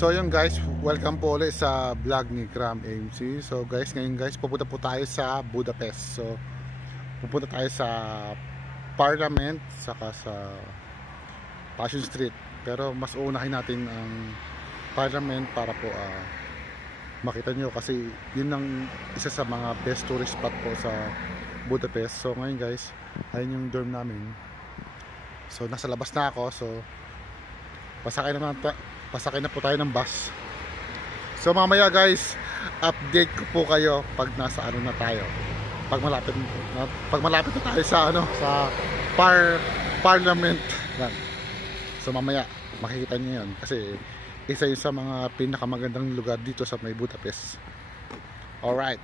So yun guys, welcome po ulit sa vlog ni Kram AMC. So guys, ngayon guys, pupunta po tayo sa Budapest. So pupunta tayo sa Parliament saka sa Passion Street. Pero mas uunahin natin ang Parliament para po makita nyo, kasi yun ang isa sa mga best tourist spot po sa Budapest. So ngayon guys, ayun yung dorm namin. So nasa labas na ako. So pasakay na po tayo ng bus. So mamaya guys, update ko po kayo pag nasa ano na tayo. Pag malapit na tayo sa sa Parliament. Yan. So mamaya makikita niyo 'yon kasi isa yun sa mga pinakamagandang lugar dito sa may Budapest. Alright.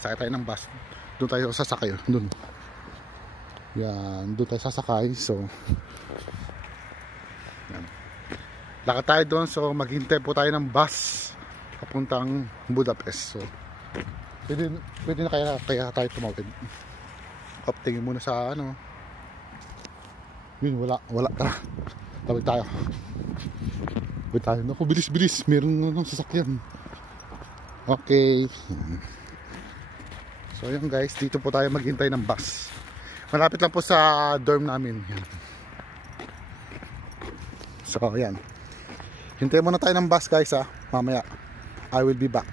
Sakay tayo ng bus. Doon tayo sasakay. Doon. Yan, doon tayo sasakay. So yan. Lakad tayo doon, so maghintay po tayo ng bus papuntang Budapest. So pwede na kaya tayo tumawid. Tingin muna sa yun, wala tara, tawid tayo. Naku, bilis meron sasakyan. Okay. So yun guys, dito po tayo maghintay ng bus. Malapit lang po sa dorm namin. Yan. So yan, hintayin muna tayo ng bus guys mamaya I will be back.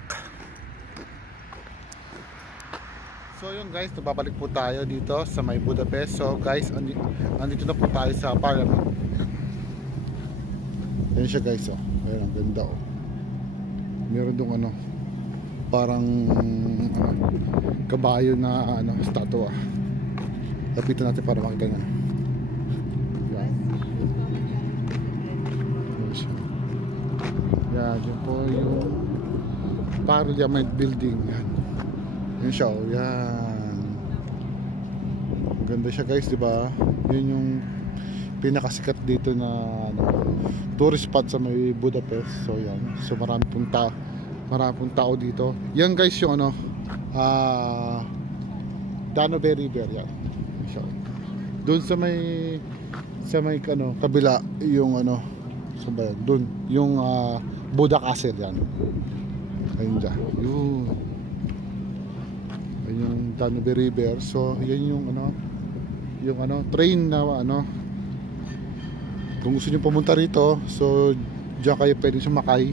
So yun guys, babalik po tayo dito sa may Budapest. So guys, andito na po tayo sa Parliament. Yan siya guys. Ayan, ang ganda meron dong parang kabayo na statua. Lapitan natin para makita nyo. Yan, yun po yung Parliament building. Yan siya, yan. Ganda siya guys, diba? Yun yung pinakasikat dito na tourist spot sa may Budapest. So yan, so marami pong tao dito. Yan guys yung Danube River yan. So, doon sa may kabila yung so ba yan? Doon yung Buda Castle yan. Ayun dyan. Ayun yung Danube River. So yan yung train na kung gusto nyo pumunta rito, so dyan kayo pwede sumakay.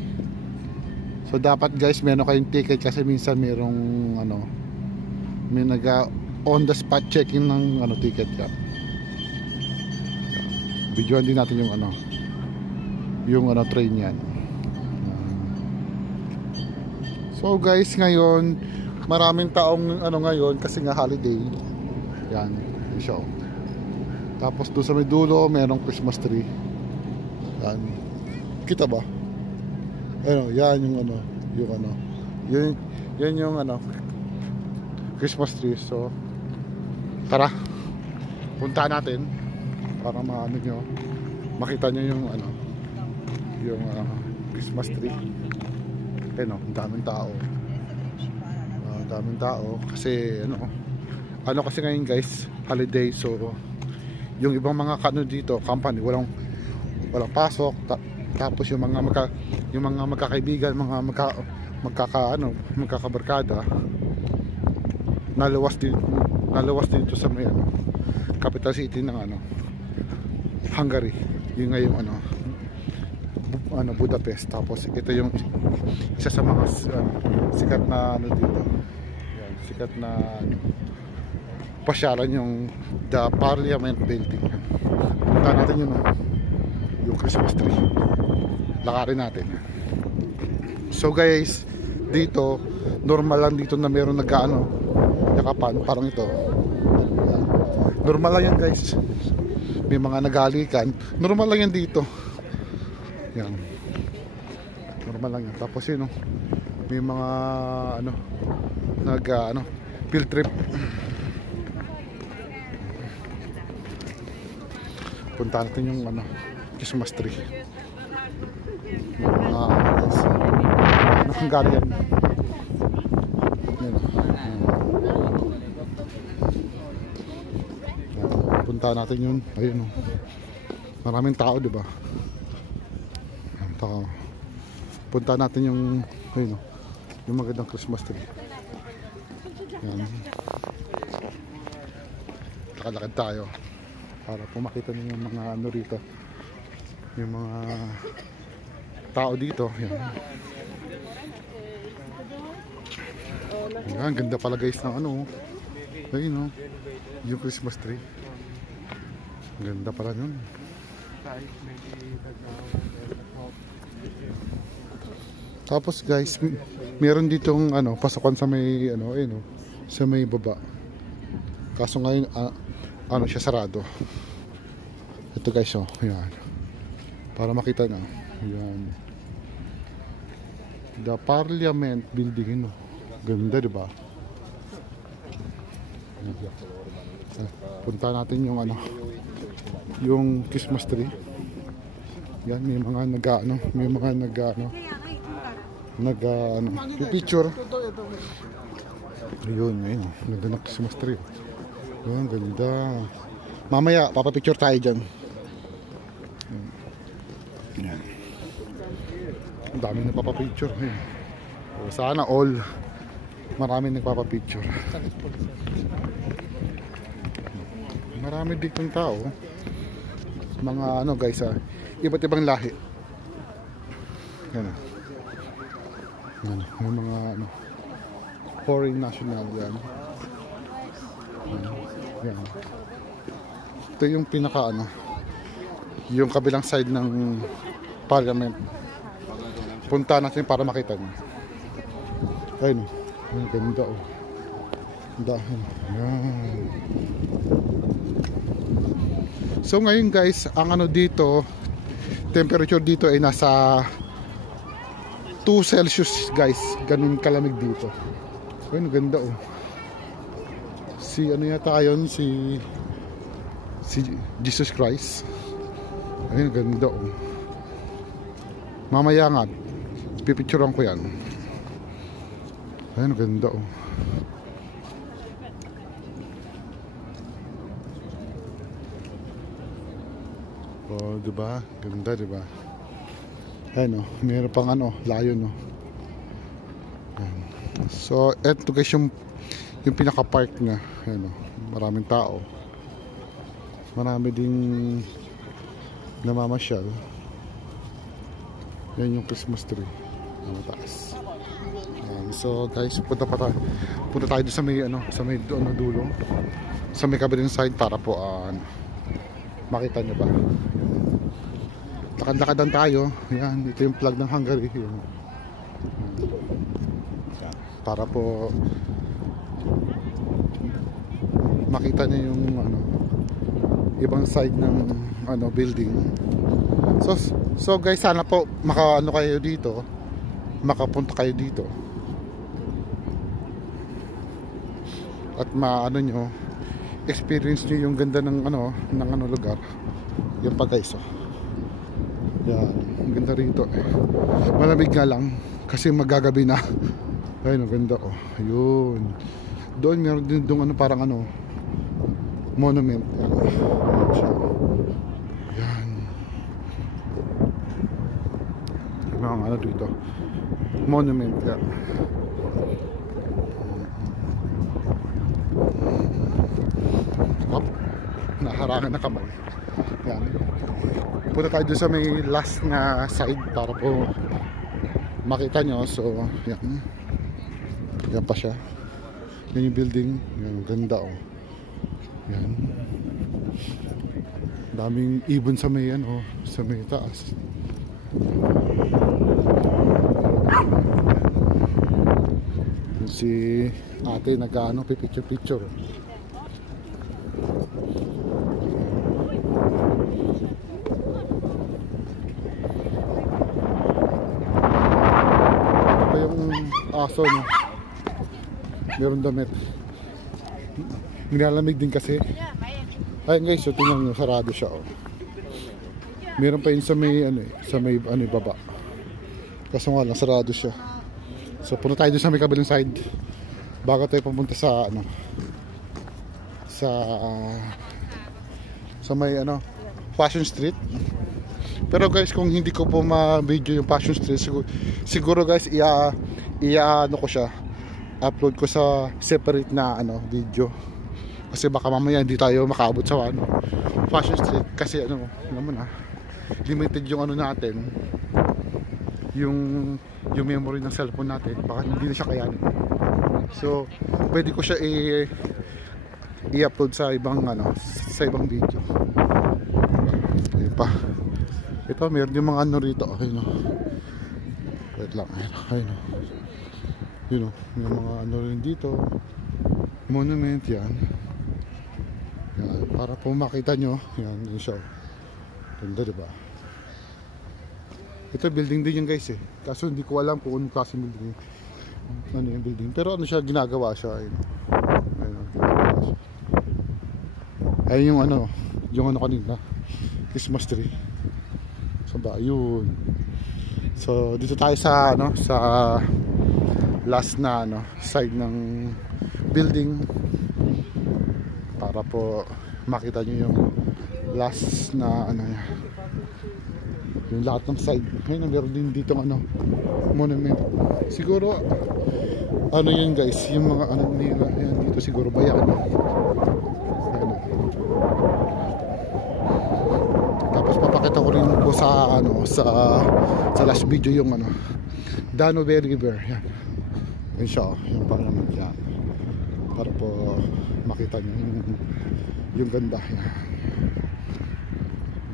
So dapat guys meron kayong ticket, kasi minsan merong may on the spot checking ng ticket ka. Videoan din natin yung train yan. So guys, ngayon maraming taong ngayon kasi nga holiday. Yan, yung show. Tapos doon sa may dulo merong Christmas tree. Yan. Kita ba? Yan yung yan yung Christmas tree. So tara, punta natin para makita nyo yung Christmas tree. Ang daming tao kasi kasi ngayon guys holiday. So yung ibang mga dito company walang pasok, tapos yung mga magkakaibigan, mga magkakabarkada nalawas dito sa may capital city ng Hungary. Yung ngayong Budapest. Tapos ito yung isa sa mga sikat na dito. Yan, sikat na pasyalan yung the Parliament building. Punta natin yung Christmas tree. Lakarin natin. So guys, dito normal lang dito na meron yakapan, parang ito. Yan. Normal lang yan guys. May mga naghalikan. Normal lang yan dito. Yan. Normal lang yan. Tapos yun may mga field trip. Punta natin yung Christmas tree. Hungarian. Punta natin yun. Ayun Maraming tao, di ba? Tao. Punta natin yung ayun, yung magandang Christmas tree. Yan. Lakad-lakad tayo para po makita niyo yung mga ano rito, yung mga tao dito. Yan. Yan, ganda pala guys ng ano. Ayun, yung Christmas tree. Ganda pala nun. Tapos guys, meron ditong ano, pasukan sa may ano, ayun, sa may baba. Kaso ngayon ano siya, sarado. Ito guys, yan. Para makita na. Yan. The Parliament Building, ganda, di ba? Punta natin yung ano, yung Christmas tree. Yan, may mga picture. Ayun, ganda ng Christmas tree. Yan, ganda. Mamaya papapicture tayo dyan. Yan. Ang daming nagpapapicture. Sana all maraming nagpapapicture. Marami ditong tao. Mga ano guys, iba't ibang lahi. Yan. Yan, yung mga ano, foreign national yan. Yan. Ito yung pinaka ano, yung kabilang side ng Parliament. Punta natin para makita niyo. Ayun, ang ganda Dahan. Yan. So ngayon guys, ang ano dito, temperature dito ay nasa 2 Celsius guys. Ganun kalamig dito. Ayun, ganda Si ano yata yun, si Jesus Christ. Ayun, ganda Mamaya nga pipicturean ko yan. Ayun, ganda diba? Ganda, diba? Ayun, mayroon pang ano, layon Ayan. So, eto guys yung pinaka-park na. Ayun, maraming tao. Marami ding namamasyal. Yan yung Christmas tree. Mataas. So guys, punta tayo sa may ano, sa may doon na dulo. Sa may kabilang side para po makita nyo ba. Lakad-lakadan tayo. Yan, ito yung flag ng Hungary. Yan. Para po makita nyo yung ano, ibang side ng ano, building. So guys, sana po makaano kayo dito, makapunta kayo dito. At maano nyo, experience nyo yung ganda ng ano lugar. Yung pa guys, yan, ang ganda rito malamig nga lang kasi magagabi na. Ayun, ang ganda ayun, doon meron din doon ano, parang ano, monument. Yan, yung mga ano dito, monument yan. Naharangan na kamay. Yan. Punta tayo dun sa may last na side para po makita nyo. So yan, yan pa siya. Yan yung building. Yan, ganda yan. Daming ibon sa may ano, sa may taas. Si ate nag-ano, picture. Aso, no? Meron damit. Nilalamig din kasi. Ayun guys, so tingnan nyo, sarado siya Meron pa yun sa may ano, baba. Kaso nga lang, sarado siya. So punta tayo dun sa may kabilang side bago tayo pumunta sa ano, sa may ano, Fashion Street. Pero guys, kung hindi ko po ma-video yung Passion Street, siguro guys, ano ko siya, upload ko sa separate na video. Kasi baka mamaya hindi tayo makaabot sa Passion Street. Kasi naman limited yung natin, yung memory ng cellphone natin. Baka hindi na siya kayanin. So pwede ko siya i-upload sa ibang video. Ayun pa. Ito meron yung mga rito. Ayun o. Wait lang. Ayun o. Yun o. May mga rin dito. Monument yan. Yan. Para po makita nyo. Yan. Yun siya. Ganda diba? Ito building din yan guys eh. Kaso hindi ko alam kung anong klase building. Ano yung building. Pero siya, ginagawa siya. Ayun. Ayun yung kanina. Christmas tree. So ba, yun. So dito tayo sa sa last na side ng building para po makita nyo yung last na yung lahat ng side. Ayun, meron din dito monument. Siguro yun guys, yung mga nila yan dito siguro bayan. Tapos papakita ko rin po sa sa last video yung Danube River. Yan. Yan siya, yung parliament yan. Para po makita nyo yung ganda. Yan.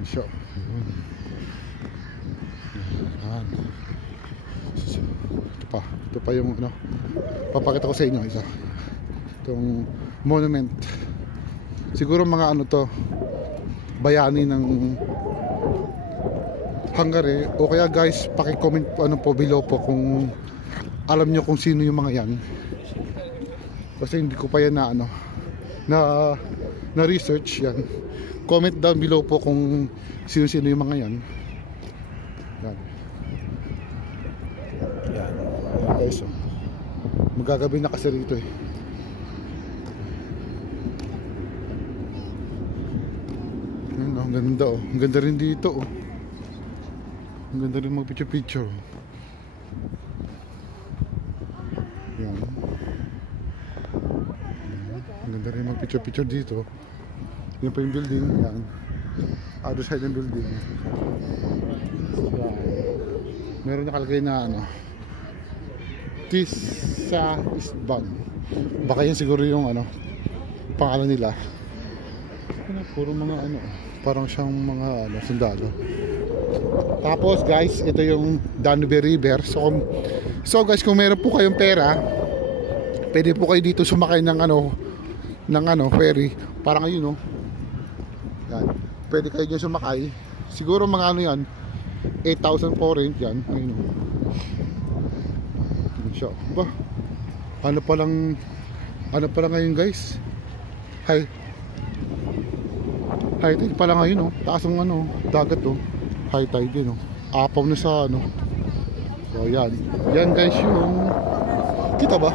Yan siya. Yan. Ito pa yung papakita ko sa inyo isa. Itong monument. Siguro mga to bayani ng Hungary, o kaya guys paki-comment po below po kung alam nyo kung sino yung mga yan, kasi hindi ko pa yan na research. Yan, comment down below po kung sino yung mga yan. Yan, yan guys, magagabi na kasi rito eh. Ang ganda ang ganda rin dito ang ganda rin mag picture. Yan. Ang ganda rin mag picture dito. Yan pa yung building. Yan, other side ng building. Yan. Meron nakalagay na Tisa Isban. Baka yan siguro yung pangalan nila. Puro mga parang siyang mga sundalo. Tapos guys, ito yung Danube River. So guys, kung meron po kayong pera, pwede po kayo dito sumakay ng ferry. Parang ayun yan. Pwede kayo dyan sumakay. Siguro mga yan 8,000 foreign yan. Ayun siya. Ba? Ano pa lang ngayon guys? High tide pala ngayon taas ng dagat high tide din apaw na sa so yan guys yung kita ba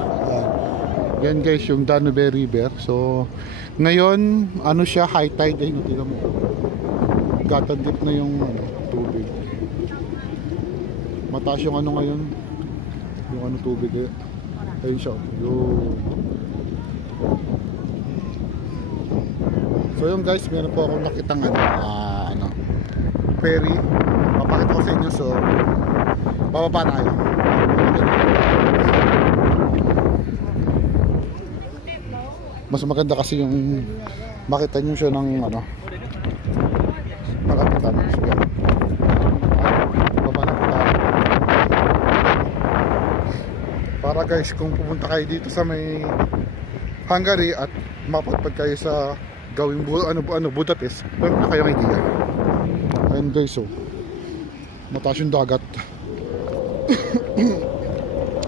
yan guys yung Danube River. So ngayon siya high tide. Ay tingnan mo, gatandip na yung tubig, mataas yung ngayon yung tubig ayun siya yung. So yung guys, meron po akong nakitang ferry. Papakita ko sa inyo. So bababa tayo. Mas maganda kasi yung makita nyo siya ng nakapitan. So yan, bababa na po tayo. Para guys, kung pupunta kayo dito sa may Hungary at mapadpad kayo sa gawing Budapest, meron na kayong idea. Ayun guys, mataas yung dagat.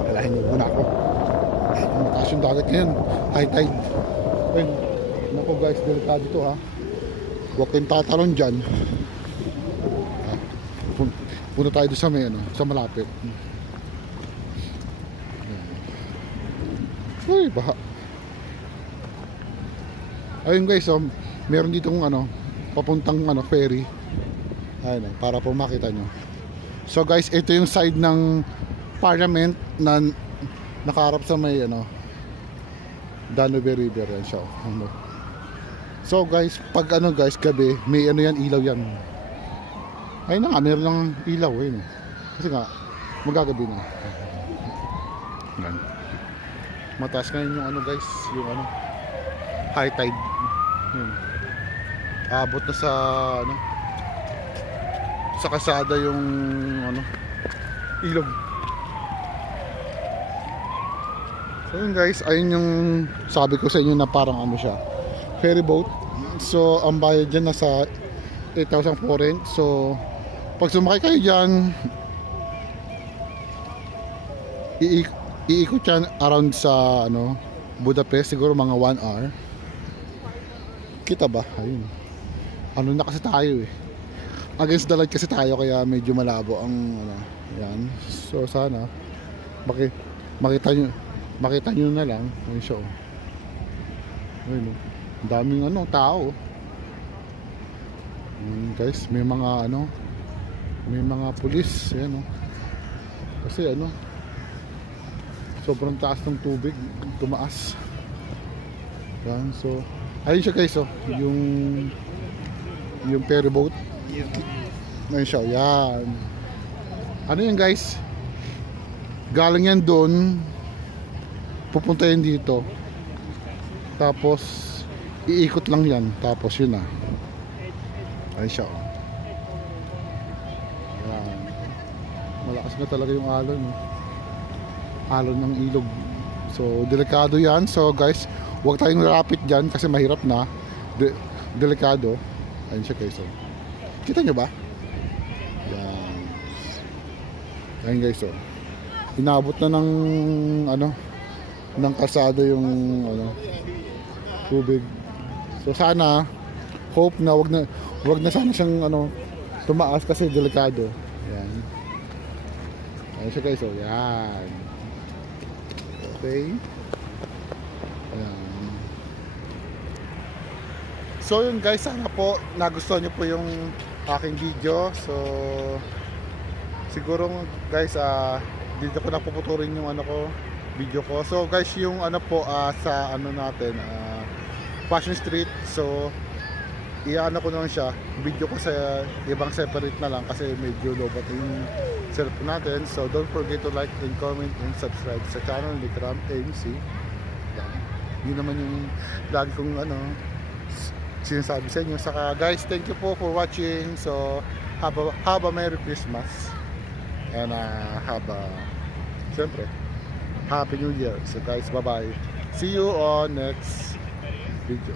Alahin nyo muna ako. Mataas yung dagat ngayon, high tide. Ayun, naku guys, delikado dito huwag kayong tatalon dyan. Punta tayo doon sa may sa malapit. Uy, baha. Ayun guys, meron ditong papuntang ferry. Ayun, para po makita nyo. So guys, ito yung side ng Parliament na nakaharap sa may Danube River yan siya. So guys, pag guys, gabi, may yan, ilaw yan. Ayun na nga, meron lang ilaw kasi nga, magagabi na. Yan. Mataas ngayon yung guys, yung high tide. Abot na sa sa kasada yung ilog. So yun guys, ayun yung sabi ko sa inyo na parang siya, ferry boat. So ang bayad dyan nasa 8,000 foreign. So pag sumakay kayo dyan, iikot yan around sa Budapest, siguro mga 1 hour. Kita ba? Ayun. Na kasi tayo against the light kasi tayo, kaya medyo malabo ang yan. So sana makita nyo na lang yung show. Ayun, daming tao. Guys, may mga pulis yan kasi sobrang taas ng tubig, tumaas yan. So ayun siya guys, yung ferry boat. Ayun siya, yan. Yan guys, galing yan doon, pupunta yan dito, tapos iikot lang yan, tapos yun na. Ayun siya, yan. Malakas na talaga yung alon ng ilog. So delikado yan. So guys, huwag tayong rapid dyan kasi mahirap na, delikado. Ayun siya guys, kita nyo ba? Yan. Ayun guys, inabot na ng ng kalsada yung tubig. So sana, hope na wag na sana siyang tumaas kasi delikado. Yan. Ayun siya guys, yan. Okay. Ayan. So yun guys, sana po nagustuhan nyo po yung aking video. So siguro guys, dito ko na puputurin yung video ko. So guys, yung sa natin, Passion Street. So ko naman siya, video ko sa ibang separate na lang kasi medyo lobat yung cellphone natin. So don't forget to like and comment and subscribe sa channel ni Kram MC. Yun naman yung lagi kong sinasabi sa inyo. Saka guys, thank you po for watching. So have a Merry Christmas and siyempre Happy New Year. So guys, bye bye, see you on next video.